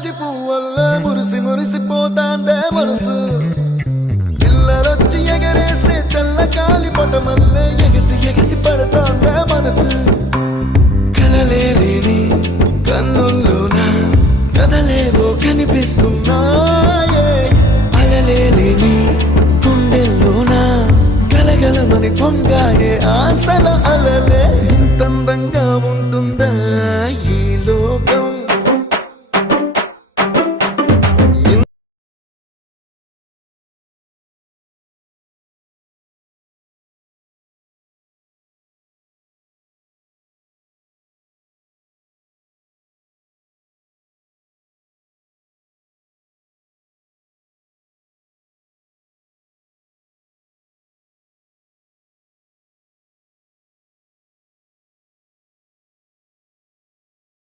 జాజి పువ్వల్ల మురిసి మురిసిపోతాందే మనసు పిల్లలొచ్చి ఎగరేసే తెల్ల కాలి పటమల్లే ఎగిసి ఎగిసి పడతాందే మనసు కలలేని